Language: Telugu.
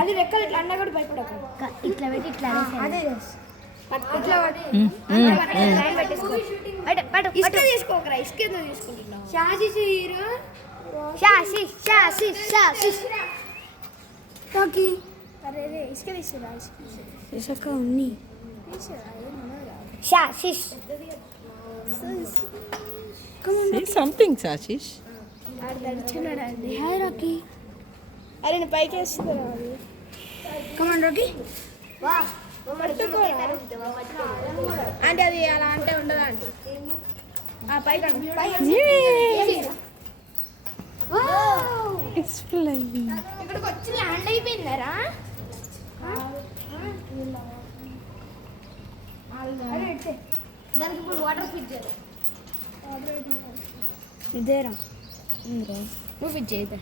అది రెక్కలు ఇట్లా అన్న కూడా భయపడకు. ఇట్లా పెట్టి ఇట్లా అదే ఇట్లా లైన్ పెట్టేసుకో. ఇసుక తీసుకోకరా, ఇసుక ఎందుకు తీసుకుంటున్నావు? షాషిష్ హీరో షాషిష్ టాకీ. అరే రే ఇసుక తీసుకురా. ఇసుక ఉన్ని షాషిష్. Say something, Sashish. ఆడు దడుచుకున్నాడు అండి. Hi Rocky. అరే నేను పైకి వేసుకురా. Command Rocky. అంటే అది అలా అంటే ఉండదా అంటే పైకి ఇక్కడికి వచ్చి ల్యాండ్ అయిపోయిందరా. దానికి ఇప్పుడు వాటర్ ఫిట్ చేయాలి. ఇదేరా నువ్వు ఫిట్ చేయదా?